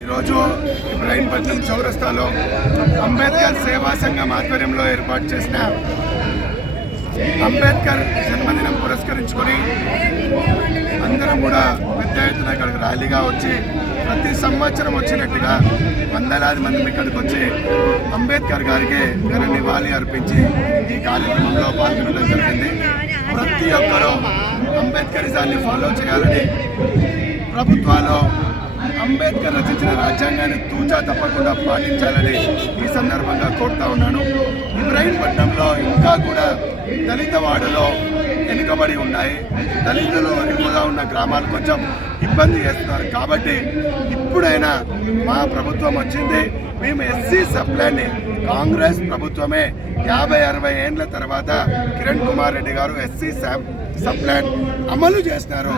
ఈరోజు ఇబ్రాహీంపట్నం చౌరస్తాలో అంబేద్కర్ సేవా సంఘం ఆధ్వర్యంలో ఏర్పాటు చేసిన అంబేద్కర్ జన్మదినం పురస్కరించుకొని అందరం కూడా పెద్ద ఎత్తున ఇక్కడికి ర్యాలీగా వచ్చి ప్రతి సంవత్సరం వచ్చినట్టుగా వందలాది మంది ఇక్కడికి వచ్చి అంబేద్కర్ గారికి ఘన నివాళి అర్పించి ఈ కార్యక్రమంలో పాల్గొనడం జరిగింది. ప్రతి ఒక్కరూ అంబేద్కరిజాన్ని ఫాలో చేయాలని ప్రభుత్వాలు అంబేద్కర్ రచించిన రాజ్యాంగాన్ని తూచా తప్పకుండా పాటించాలని ఈ సందర్భంగా కోరుతా ఉన్నాను. ఇబ్రాహీంపట్నంలో ఇంకా కూడా దళిత వాడలో వెనుకబడి ఉన్నాయి. దళితులు ఎక్కువగా ఉన్న గ్రామాలు కొంచెం ఇబ్బంది చేస్తున్నారు. కాబట్టి ఇప్పుడైనా మా ప్రభుత్వం వచ్చింది మేము ఎస్సీ సప్లైని కాంగ్రెస్ ప్రభుత్వమే. యాభై అరవై ఏండ్ల తర్వాత కిరణ్ కుమార్ రెడ్డి గారు ఎస్సీ సప్లాన్ అమలు చేస్తున్నారు.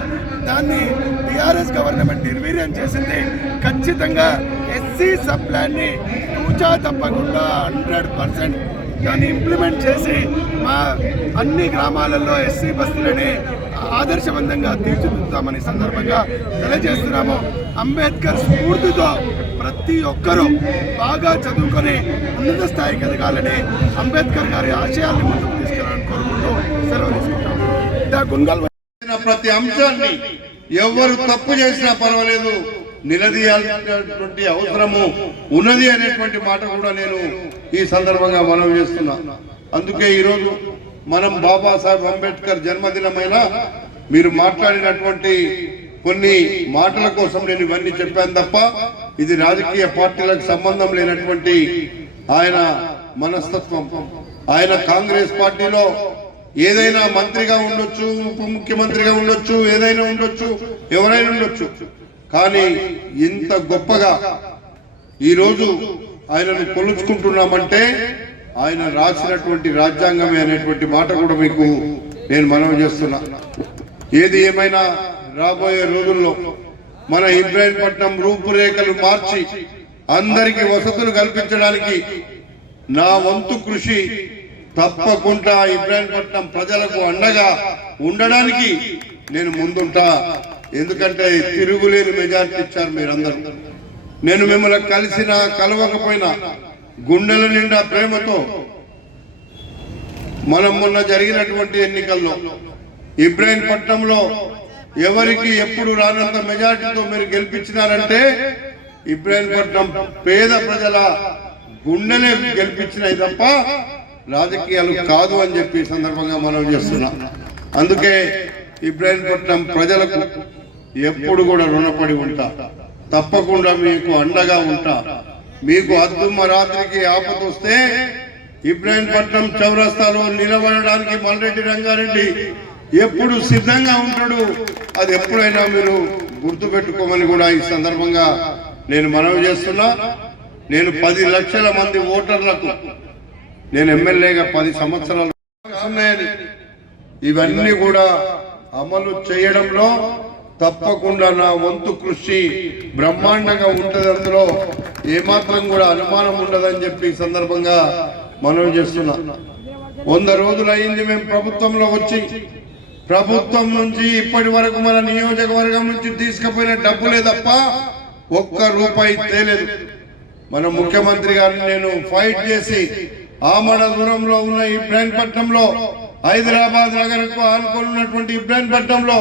దాన్ని టీఆర్ఎస్ గవర్నమెంట్ నిర్వీర్యం చేసింది. ఖచ్చితంగా ఎస్సీ సప్లాన్ని తూచా తప్పకుండా హండ్రెడ్ పర్సెంట్ దాన్ని ఇంప్లిమెంట్ చేసి మా అన్ని గ్రామాలలో ఎస్సీ బస్సులని ఆదర్శవంతంగా తీర్చిదిద్దుతామని సందర్భంగా తెలియజేస్తున్నాము. అంబేద్కర్ స్ఫూర్తితో ప్రతి ఒక్కరూ బాగా చదువుకొని ఉన్నత స్థాయికి ఎదగాలని అంబేద్కర్ గారి ఆశయాన్ని ముందుకు తీసుకెళ్ళాలని కోరుకుంటూ సెలవు తీసుకుంటాము ప్రతి అంశాన్ని ఎవరు తప్పు చేసినా పర్వాలేదు. నిలదీయాల్సినటువంటి అవసరము ఉన్నది అనేటువంటి మాట కూడా నేను ఈ సందర్భంగా మనం చేస్తున్నా. అందుకే ఈరోజు మనం బాబాసాహెబ్ అంబేద్కర్ జన్మదినమైన మీరు మాట్లాడినటువంటి కొన్ని మాటల కోసం నేను ఇవన్నీ చెప్పాను తప్ప ఇది రాజకీయ పార్టీలకు సంబంధం లేనటువంటి ఆయన మనస్తత్వం. ఆయన కాంగ్రెస్ పార్టీలో ఏదైనా మంత్రిగా ఉండొచ్చు ఉప ముఖ్యమంత్రిగా ఉండొచ్చు ఏదైనా ఉండొచ్చు ఎవరైనా ఉండొచ్చు. కానీ ఇంత గొప్పగా ఈరోజు ఆయనను కొలుచుకుంటున్నామంటే ఆయన రాసినటువంటి రాజ్యాంగమే అనేటువంటి మాట కూడా మీకు నేను మనవి చేస్తున్నా. ఏది ఏమైనా రాబోయే రోజుల్లో మన ఇబ్రాహీంపట్నం రూపురేఖలు మార్చి అందరికీ వసతులు కల్పించడానికి నా వంతు కృషి తప్పకుండా ఇబ్రాహీంపట్నం ప్రజలకు అండగా ఉండడానికి నేను ముందుంటా. ఎందుకంటే తిరుగులేని మెజార్టీ ఇచ్చారు మీరందరూ. నేను మిమ్మల్ని కలిసినా కలవకపోయినా గుండెల నిండా ప్రేమతో మనం మొన్న జరిగినటువంటి ఎన్నికల్లో ఇబ్రాహీంపట్నంలో ఎవరికి ఎప్పుడు రానంత మెజార్టీతో మీరు గెలిపించినారంటే ఇబ్రాహీంపట్నం పేద ప్రజల గుండెలే గెలిపించినాయి తప్ప రాజకీయాలు కాదు అని చెప్పి సందర్భంగా మనం చేస్తున్నాం. అందుకే ఇబ్రాహీంపట్నం ప్రజలకు ఎప్పుడు కూడా రుణపడి ఉంటా. తప్పకుండా మీకు అండగా ఉంటా. మీకు అద్దుమ్మ రాత్రికి ఆపద వస్తే ఇబ్రాహీంపట్నం చౌరస్తాలో నిలబడడానికి మల్రెడ్డి రంగారెడ్డి ఎప్పుడు సిద్ధంగా ఉంటాడు అది ఎప్పుడైనా మీరు గుర్తు పెట్టుకోమని కూడా ఈ సందర్భంగా నేను మనవి చేస్తున్నా. నేను పది లక్షల మంది ఓటర్లకు నేను ఎమ్మెల్యేగా పది సంవత్సరాలు ఉన్నాయని. ఇవన్నీ కూడా అమలు చేయడంలో తప్పకుండా నా వంతు కృషి బ్రహ్మాండంగా ఉంటది అందులో. ఏమాత్రం కూడా అనుమానం ఉండదని చెప్పి సందర్భంగా మనం చేస్తున్నా. వంద రోజులు అయింది మేము ప్రభుత్వంలో వచ్చి ప్రభుత్వం నుంచి ఇప్పటి వరకు మన నియోజకవర్గం నుంచి తీసుకుపోయిన డబ్బులే తప్ప ఒక్క రూపాయి తేలేదు. మన ముఖ్యమంత్రి గారిని నేను ఫైట్ చేసి ఆమడ దూరంలో ఉన్న ఇబ్రాహీంపట్నంలో హైదరాబాద్ నగరకు ఆనుకున్నటువంటి ఇబ్రాహీంపట్నంలో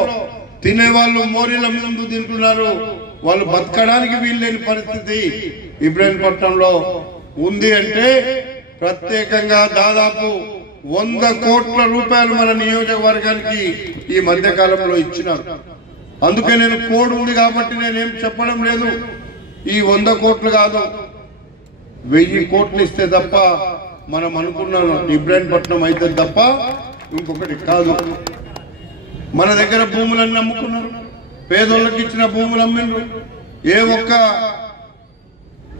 తినే వాళ్ళు మోరీల ముందు తింటున్నారు. వాళ్ళు బతకడానికి వీల్లేని పరిస్థితి ఇబ్రాహీంపట్నంలో ఉంది అంటే ప్రత్యేకంగా దాదాపు వంద కోట్ల రూపాయలు మన నియోజకవర్గానికి ఈ మధ్య కాలంలో ఇచ్చినారు. అందుకే నేను కోడ్ ఉంది కాబట్టి నేనేం చెప్పడం లేదు. ఈ వంద కోట్లు కాదు వెయ్యి కోట్లు ఇస్తే తప్ప మనం అనుకున్నాను ఇబ్రాహీంపట్నం అయితే తప్ప ఇంకొకటి కాదు. మన దగ్గర భూములన్నీ అమ్ముకున్నారు. పేదోళ్ళకి ఇచ్చిన భూములు అమ్మిండ్రు. ఏ ఒక్క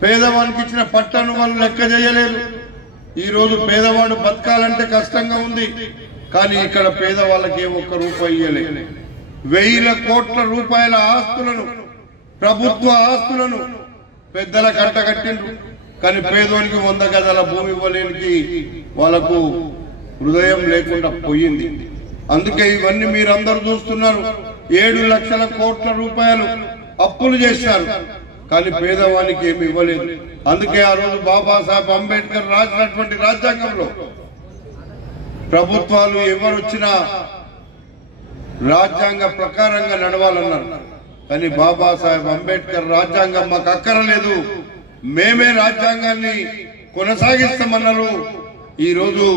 పేదవానికి ఇచ్చిన పట్టాను వాళ్ళు లెక్క చేయలేదు. ఈరోజు పేదవాడు బతకాలంటే కష్టంగా ఉంది. కానీ ఇక్కడ పేదవాళ్ళకి ఏ ఒక్క రూపాయి ఇయ్యలేదు వెయ్యిల కోట్ల రూపాయల ఆస్తులను ప్రభుత్వ ఆస్తులను పెద్దల కట్టగట్టిండ్రు కానీ పేదోనికి వంద గదల భూమి ఇవ్వలేనికి వాళ్ళకు హృదయం లేకుండా పోయింది. అందుకే ఇవన్నీ మీరందరూ చూస్తున్నారు. ఏడు లక్షల కోట్ల రూపాయలు అప్పులు చేశారు. కానీ పేదవానికి ఏమి ఇవ్వలేదు. అందుకే ఆ రోజు బాబాసాహెబ్ అంబేద్కర్ రాసినటువంటి రాజ్యాంగంలో ప్రభుత్వాలు ఎవరు వచ్చినా రాజ్యాంగ ప్రకారంగా నడవాలన్నారు. కానీ బాబాసాహెబ్ అంబేద్కర్ రాజ్యాంగం మాకు అక్కరలేదు. మేమే రాజ్యాంగాన్ని కొనసాగిస్తామన్నారు. ఈ రోజు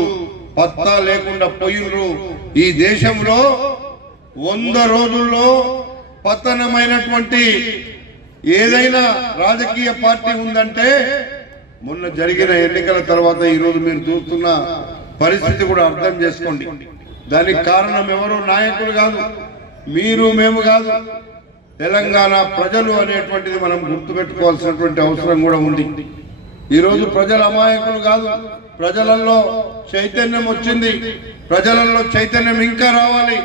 పత్తా లేకుండా పోయినరు. ఈ దేశంలో వంద రోజుల్లో పతనమైనటువంటి ఏదైనా రాజకీయ పార్టీ ఉందంటే మొన్న జరిగిన ఎన్నికల తర్వాత ఈరోజు మీరు చూస్తున్న పరిస్థితి కూడా అర్థం చేసుకోండి. దానికి కారణం ఎవరు నాయకులు కాదు మీరు మేము కాదు. తెలంగాణ ప్రజలు అనేటువంటిది మనం గుర్తుపెట్టుకోవాల్సినటువంటి అవసరం కూడా ఉంది. ఈరోజు ప్రజల అమాయకులు కాదు ప్రజలలో చైతన్యం వచ్చింది. ప్రజలలో చైతన్యం ఇంకా రావాలి.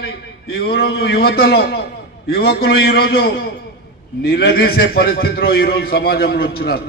ఈ రోజు యువతలో యువకులు ఈరోజు నిలదీసే పరిస్థితిలో ఈ రోజు సమాజంలో వచ్చినారు.